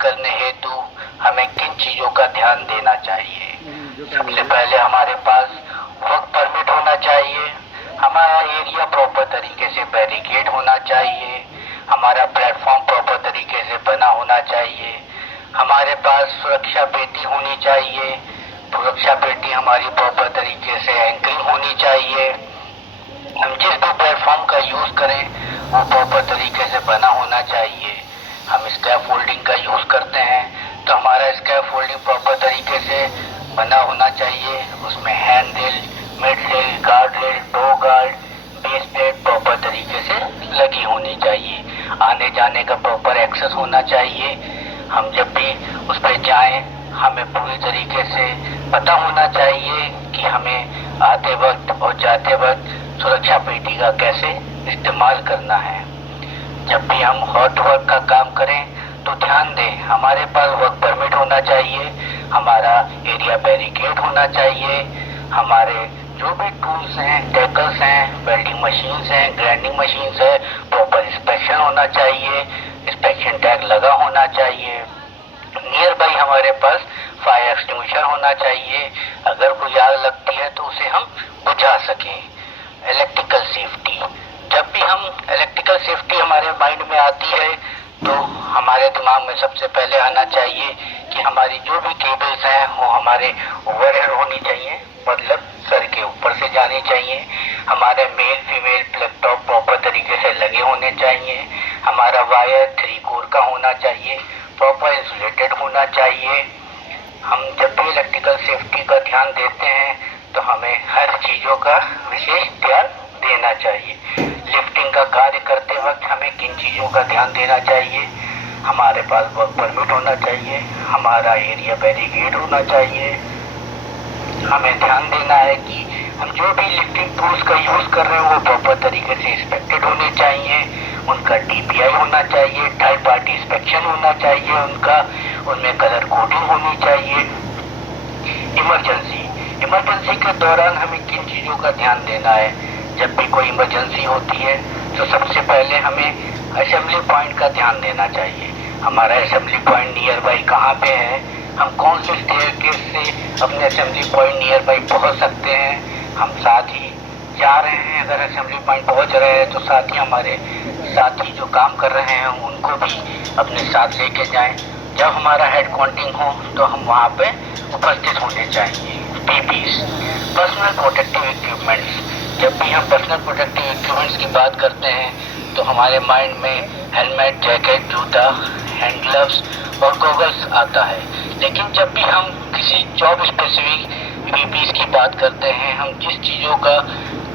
करने हेतु हमें किन चीजों का ध्यान देना चाहिए? सबसे पहले हमारे पास वर्क परमिट होना चाहिए, हमारा एरिया प्रॉपर तरीके से बैरिकेड होना चाहिए, हमारा प्लेटफॉर्म प्रॉपर तरीके से बना होना चाहिए, हमारे पास सुरक्षा पेटी होनी चाहिए, सुरक्षा पेटी हमारी प्रॉपर तरीके से एंकरिंग होनी चाहिए। हम जिस भी प्लेटफॉर्म का यूज करें वो प्रॉपर तरीके से बना होना चाहिए। हम स्कैफोल्डिंग का यूज करते हैं तो हमारा स्कैफोल्डिंग प्रॉपर तरीके से बना होना चाहिए, उसमें hand rail, mid rail, guard rail, toe guard, base plate proper तरीके से लगी होनी चाहिए, आने जाने का प्रॉपर एक्सेस होना चाहिए। हम जब भी उस पर जाएं हमें पूरी तरीके से पता होना चाहिए कि हमें आते वक्त और जाते वक्त सुरक्षा पेटी का कैसे इस्तेमाल करना है। जब भी हम हॉट वर्क का काम करें तो ध्यान दें हमारे पास वर्क परमिट होना चाहिए, हमारा एरिया बैरिकेड होना चाहिए, हमारे जो भी टूल्स हैं, टैकल्स हैं, वेल्डिंग मशीन्स हैं, ग्राइंडिंग मशीन्स है, प्रॉपर इंस्पेक्शन होना चाहिए, इंस्पेक्शन टैग लगा होना चाहिए। नियर बाई हमारे पास फायर एक्सटिंग्विशर होना चाहिए, अगर कोई आग लगती है तो उसे हम बुझा सकें। इलेक्ट्रिकल सेफ्टी, जब भी हम इलेक्ट्रिकल सेफ्टी हमारे माइंड में आती है तो हमारे दिमाग में सबसे पहले आना चाहिए कि हमारी जो भी केबल्स हैं वो हमारे ओवरहेड होनी चाहिए, मतलब सर के ऊपर से जानी चाहिए, हमारे male female plug top proper तरीके से लगे होने चाहिए, हमारा वायर 3 कोर का होना चाहिए, प्रॉपर इंसुलेटेड होना चाहिए। हम जब भी इलेक्ट्रिकल सेफ्टी का ध्यान देते हैं तो हमें हर चीज़ों का विशेष ध्यान देना चाहिए। लिफ्टिंग का कार्य करते वक्त हमें किन चीज़ों का ध्यान देना चाहिए? हमारे पास वर्क परमिट होना चाहिए, हमारा एरिया बैरिकेड होना चाहिए, हमें ध्यान देना है कि हम जो भी लिफ्टिंग टूल्स का यूज़ कर रहे हैं वो प्रॉपर तरीके से इंस्पेक्टेड होने चाहिए, उनका DPI होना चाहिए, थर्ड पार्टी इंस्पेक्शन होना चाहिए, उनमें कलर कोडिंग होनी चाहिए। इमरजेंसी के दौरान हमें किन चीज़ों का ध्यान देना है? जब भी कोई इमरजेंसी होती है तो सबसे पहले हमें असेंबली पॉइंट का ध्यान देना चाहिए। हमारा असेंबली पॉइंट नियर बाई कहाँ पे है, हम कौन से स्टेयरकेस से अपने असेंबली पॉइंट नियर बाई पहुँच सकते हैं। हम साथ ही जा रहे हैं, अगर असेंबली पॉइंट पहुँच रहे हैं तो साथ ही हमारे साथी जो काम कर रहे हैं उनको भी अपने साथ लेके जाएं। जब हमारा हेड काउंटिंग हो तो हम वहाँ पे उपस्थित होने चाहिए। PPs, पर्सनल प्रोटेक्टिव इक्विपमेंट्स, जब भी हम पर्सनल प्रोटेक्टिव इक्विपमेंट्स की बात करते हैं तो हमारे माइंड में हेलमेट, जैकेट, जूता, हैंड ग्लव्स और गॉगल्स आता है, लेकिन जब भी हम किसी जॉब स्पेसिफिक PPs की बात करते हैं, हम जिस चीज़ों का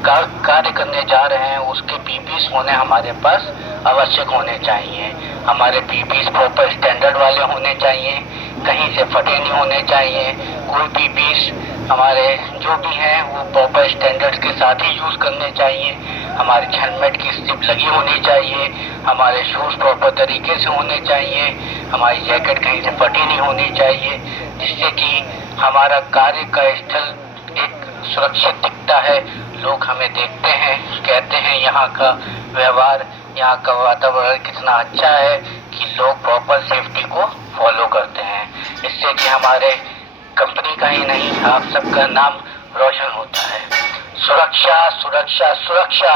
कार्य करने जा रहे हैं उसके PPs होने हमारे पास आवश्यक होने चाहिए। हमारे PPs प्रॉपर स्टैंडर्ड वाले होने चाहिए, कहीं से फटे नहीं होने चाहिए। कोई PPs हमारे जो भी हैं वो प्रॉपर स्टैंडर्ड्स के साथ ही यूज़ करने चाहिए। हमारे हेलमेट की स्ट्रिप लगी होनी चाहिए, हमारे शूज़ प्रॉपर तरीके से होने चाहिए, हमारी जैकेट कहीं से फटी नहीं होनी चाहिए, जिससे कि हमारा कार्य का स्थल एक सुरक्षित दिखता है। लोग हमें देखते हैं, कहते हैं यहाँ का व्यवहार, यहाँ का वातावरण कितना अच्छा है कि लोग प्रॉपर सेफ्टी को फॉलो करते हैं। इससे कि हमारे कंपनी का ही नहीं आप सबका नाम रोशन होता है। सुरक्षा, सुरक्षा, सुरक्षा।